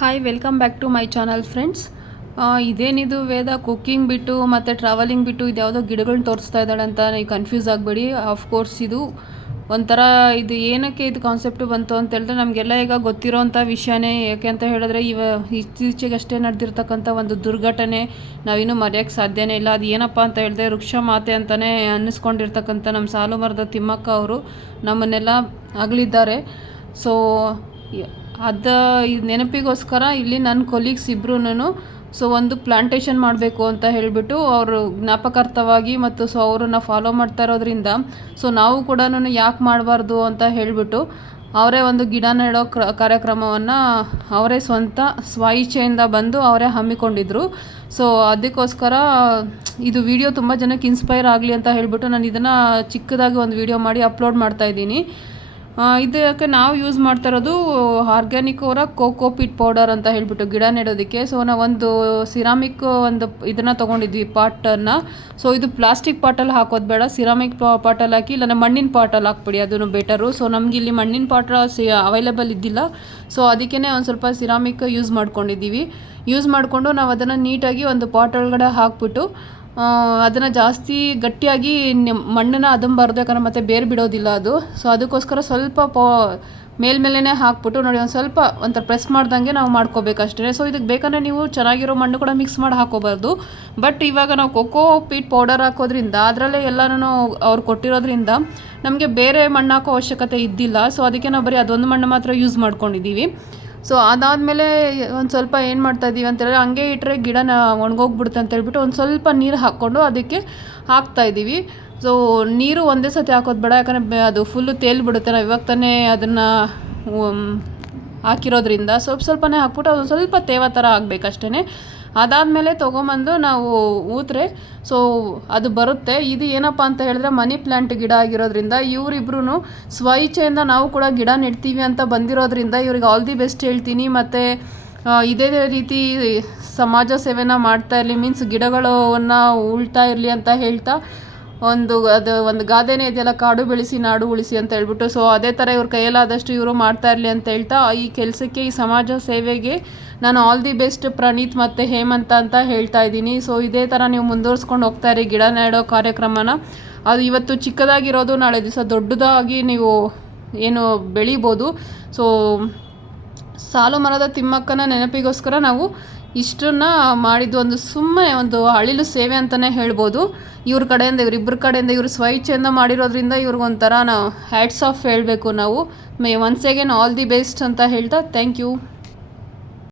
Hi welcome back to my channel friends. ಇದೇನಿದು Veda cooking ಬಿಟ್ಟು ಮತ್ತು ಟ್ರಾವೆಲಿಂಗ್ ಬಿಟ್ಟು ಇದು ಯಾವುದೋ ಗಿಡಗಳನ್ನ ತೋರಿಸ್ತಾ ಇದ್ದಾಳೆ ಅಂತ ನೀವು ಕನ್ಫ್ಯೂಸ್ ಆಗಬೇಡಿ. ಆಫ್ಕೋರ್ಸ್ ಇದು ಒಂಥರ ಇದು ಏನಕ್ಕೆ ಇದು ಕಾನ್ಸೆಪ್ಟು ಬಂತು ಅಂತ ಹೇಳಿದ್ರೆ ನಮಗೆಲ್ಲ ಈಗ ಗೊತ್ತಿರೋಂಥ ವಿಷಯನೇ. ಯಾಕೆ ಅಂತ ಹೇಳಿದ್ರೆ ಇತ್ತೀಚೆಗಷ್ಟೇ ನಡೆದಿರ್ತಕ್ಕಂಥ ಒಂದು ದುರ್ಘಟನೆ ನಾವಿನ್ನೂ ಮರೆಯೋಕ್ಕೆ ಸಾಧ್ಯನೇ ಇಲ್ಲ. ಅದು ಏನಪ್ಪ ಅಂತ ಹೇಳಿದ್ರೆ ವೃಕ್ಷ ಮಾತೆ ಅಂತಲೇ ಅನ್ನಿಸ್ಕೊಂಡಿರ್ತಕ್ಕಂಥ ನಮ್ಮ ಸಾಲು ಮರದ ತಿಮ್ಮಕ್ಕ ಅವರು ನಮ್ಮನ್ನೆಲ್ಲ ಅಗಲಿದ್ದಾರೆ. ಸೊ ಅದು ನೆನಪಿಗೋಸ್ಕರ ಇಲ್ಲಿ ನನ್ನ ಕೊಲೀಗ್ಸ್ ಇಬ್ಬರೂ ಸೊ ಒಂದು ಪ್ಲಾಂಟೇಶನ್ ಮಾಡಬೇಕು ಅಂತ ಹೇಳಿಬಿಟ್ಟು ಅವರು ಜ್ಞಾಪಕಾರ್ಥವಾಗಿ ಮತ್ತು ಸೊ ಅವರನ್ನು ಫಾಲೋ ಮಾಡ್ತಾ ಇರೋದ್ರಿಂದ ಸೊ ನಾವು ಕೂಡ ಯಾಕೆ ಮಾಡಬಾರ್ದು ಅಂತ ಹೇಳಿಬಿಟ್ಟು ಅವರೇ ಒಂದು ಗಿಡ ನೆಡೋ ಕಾರ್ಯಕ್ರಮವನ್ನು ಅವರೇ ಸ್ವಂತ ಸ್ವಇಚ್ಛೆಯಿಂದ ಬಂದು ಅವರೇ ಹಮ್ಮಿಕೊಂಡಿದ್ರು. ಸೊ ಅದಕ್ಕೋಸ್ಕರ ಇದು ವಿಡಿಯೋ ತುಂಬ ಜನಕ್ಕೆ ಇನ್ಸ್ಪೈರ್ ಆಗಲಿ ಅಂತ ಹೇಳಿಬಿಟ್ಟು ನಾನು ಇದನ್ನು ಚಿಕ್ಕದಾಗಿ ಒಂದು ವಿಡಿಯೋ ಮಾಡಿ ಅಪ್ಲೋಡ್ ಮಾಡ್ತಾಯಿದ್ದೀನಿ. ಇದಕ್ಕೆ ನಾವು ಯೂಸ್ ಮಾಡ್ತಾ ಇರೋದು ಆರ್ಗ್ಯಾನಿಕ್ ಅವರ ಕೋಕೋಪಿಟ್ ಪೌಡರ್ ಅಂತ ಹೇಳಿಬಿಟ್ಟು ಗಿಡ ನೆಡೋದಕ್ಕೆ. ಸೊ ನಾವೊಂದು ಸಿರಾಮಿಕ್ ಒಂದು ಇದನ್ನು ತೊಗೊಂಡಿದ್ವಿ ಪಾಟನ್ನು. ಸೊ ಇದು ಪ್ಲಾಸ್ಟಿಕ್ ಪಾಟಲ್ಲಿ ಹಾಕೋದು ಬೇಡ, ಸಿರಾಮಿಕ್ ಪಾಟಲ್ಲಿ ಹಾಕಿ, ಇಲ್ಲ ಮಣ್ಣಿನ ಪಾಟಲ್ಲಿ ಹಾಕ್ಬಿಡಿ, ಅದನ್ನು ಬೆಟರು. ಸೊ ನಮ್ಗೆ ಇಲ್ಲಿ ಮಣ್ಣಿನ ಪಾಟ ಅವೈಲೇಬಲ್ ಇದ್ದಿಲ್ಲ. ಸೊ ಅದಕ್ಕೇ ಒಂದು ಸ್ವಲ್ಪ ಸಿರಾಮಿಕ್ ಯೂಸ್ ಮಾಡ್ಕೊಂಡಿದ್ದೀವಿ. ಯೂಸ್ ಮಾಡಿಕೊಂಡು ನಾವು ಅದನ್ನು ನೀಟಾಗಿ ಒಂದು ಪಾಟ್ ಒಳಗಡೆ ಹಾಕ್ಬಿಟ್ಟು ಅದನ್ನು ಜಾಸ್ತಿ ಗಟ್ಟಿಯಾಗಿ ಮಣ್ಣನ್ನು ಅದಂಬಾರ್ದು, ಯಾಕಂದರೆ ಮತ್ತೆ ಬೇರೆ ಬಿಡೋದಿಲ್ಲ ಅದು. ಸೊ ಅದಕ್ಕೋಸ್ಕರ ಸ್ವಲ್ಪ ಮೇಲ್ಮೇಲೆ ಹಾಕ್ಬಿಟ್ಟು ನೋಡಿ ಒಂದು ಸ್ವಲ್ಪ ಒಂಥರ ಪ್ರೆಸ್ ಮಾಡ್ದಂಗೆ ನಾವು ಮಾಡ್ಕೋಬೇಕಷ್ಟೇ. ಸೊ ಇದಕ್ಕೆ ಬೇಕಂದರೆ ನೀವು ಚೆನ್ನಾಗಿರೋ ಮಣ್ಣು ಕೂಡ ಮಿಕ್ಸ್ ಮಾಡಿ ಹಾಕೋಬಾರ್ದು. ಬಟ್ ಇವಾಗ ನಾವು ಕೋಕೋ ಪೀಟ್ ಪೌಡರ್ ಹಾಕೋದ್ರಿಂದ ಅದರಲ್ಲೇ ಎಲ್ಲನೂ ಅವ್ರು ಕೊಟ್ಟಿರೋದ್ರಿಂದ ನಮಗೆ ಬೇರೆ ಮಣ್ಣು ಹಾಕೋ ಅವಶ್ಯಕತೆ ಇದ್ದಿಲ್ಲ. ಸೊ ಅದಕ್ಕೆ ನಾವು ಬರೀ ಅದೊಂದು ಮಣ್ಣು ಮಾತ್ರ ಯೂಸ್ ಮಾಡ್ಕೊಂಡಿದ್ದೀವಿ. ಸೊ ಅದಾದಮೇಲೆ ಒಂದು ಸ್ವಲ್ಪ ಏನು ಮಾಡ್ತಾಯಿದ್ದೀವಿ ಅಂತೇಳಿದ್ರೆ ಹಂಗೆ ಇಟ್ಟರೆ ಗಿಡನ ಒಣಗೋಗ್ಬಿಡುತ್ತೆ ಅಂತೇಳ್ಬಿಟ್ಟು ಒಂದು ಸ್ವಲ್ಪ ನೀರು ಹಾಕ್ಕೊಂಡು ಅದಕ್ಕೆ ಹಾಕ್ತಾಯಿದ್ದೀವಿ. ಸೊ ನೀರು ಒಂದೇ ಸತಿ ಹಾಕೋದು ಬೇಡ, ಯಾಕಂದರೆ ಅದು ಫುಲ್ಲು ತೇಲ್ಬಿಡುತ್ತೆ. ನಾವು ಇವಾಗ ತಾನೇ ಅದನ್ನು ಹಾಕಿರೋದ್ರಿಂದ ಸ್ವಲ್ಪನೇ ಹಾಕ್ಬಿಟ್ಟು ಅದೊಂದು ಸ್ವಲ್ಪ ತೇವ ಥರ ಆಗಬೇಕಷ್ಟೇ. ಅದಾದಮೇಲೆ ತೊಗೊಂಬಂದು ನಾವು ಊತ್ರೆ ಸೊ ಅದು ಬರುತ್ತೆ. ಇದು ಏನಪ್ಪ ಅಂತ ಹೇಳಿದ್ರೆ ಮನಿ ಪ್ಲ್ಯಾಂಟ್ ಗಿಡ ಆಗಿರೋದ್ರಿಂದ ಇವರಿಬ್ರು ಸ್ವಇಚ್ಛೆಯಿಂದ ನಾವು ಕೂಡ ಗಿಡ ನೆಡ್ತೀವಿ ಅಂತ ಬಂದಿರೋದ್ರಿಂದ ಇವ್ರಿಗೆ ಆಲ್ ದಿ ಬೆಸ್ಟ್ ಹೇಳ್ತೀನಿ. ಮತ್ತು ಇದೇ ರೀತಿ ಸಮಾಜ ಸೇವೆನ ಮಾಡ್ತಾ ಇರಲಿ, ಮೀನ್ಸ್ ಗಿಡಗಳನ್ನು ಉಳ್ತಾ ಇರಲಿ ಅಂತ ಹೇಳ್ತಾ ಒಂದು ಗಾದೆನೇ ಇದೆಯಲ್ಲ, ಕಾಡು ಬೆಳೆಸಿ ನಾಡು ಉಳಿಸಿ ಅಂತ ಹೇಳ್ಬಿಟ್ಟು. ಸೊ ಅದೇ ಥರ ಇವ್ರ ಕೈಯಲ್ಲಾದಷ್ಟು ಇವರು ಮಾಡ್ತಾ ಇರಲಿ ಅಂತ ಹೇಳ್ತಾ ಈ ಕೆಲಸಕ್ಕೆ, ಈ ಸಮಾಜ ಸೇವೆಗೆ ನಾನು ಆಲ್ ದಿ ಬೆಸ್ಟ್ ಪ್ರಣೀತ್ ಮತ್ತು ಹೇಮಂತ ಅಂತ ಹೇಳ್ತಾ ಇದ್ದೀನಿ. ಸೊ ಇದೇ ಥರ ನೀವು ಮುಂದುವರ್ಸ್ಕೊಂಡು ಹೋಗ್ತಾ ಇರಿ ಗಿಡ ನೆಡೋ ಕಾರ್ಯಕ್ರಮನ. ಅದು ಇವತ್ತು ಚಿಕ್ಕದಾಗಿರೋದು ನಾಳೆ ದಿವಸ ದೊಡ್ಡದಾಗಿ ನೀವು ಏನು ಬೆಳಿಬೋದು. ಸೊ ಸಾಲು ಮರದ ತಿಮ್ಮಕ್ಕನ ನೆನಪಿಗೋಸ್ಕರ ನಾವು ಇಷ್ಟನ್ನು ಮಾಡಿದ್ದು ಒಂದು ಸುಮ್ಮನೆ ಒಂದು ಅಳಿಲು ಸೇವೆ ಅಂತಲೇ ಹೇಳ್ಬೋದು. ಇವರಿಬ್ಬರ ಕಡೆಯಿಂದ ಇವರು ಸ್ವಇಚ್ಛೆಯಿಂದ ಮಾಡಿರೋದ್ರಿಂದ ಇವ್ರಿಗೊಂಥರ ನಾವು ಹ್ಯಾಟ್ಸ್ ಆಫ್ ಹೇಳಬೇಕು ನಾವು. Once again all the best ಅಂತ ಹೇಳ್ತಾ ಥ್ಯಾಂಕ್ ಯು.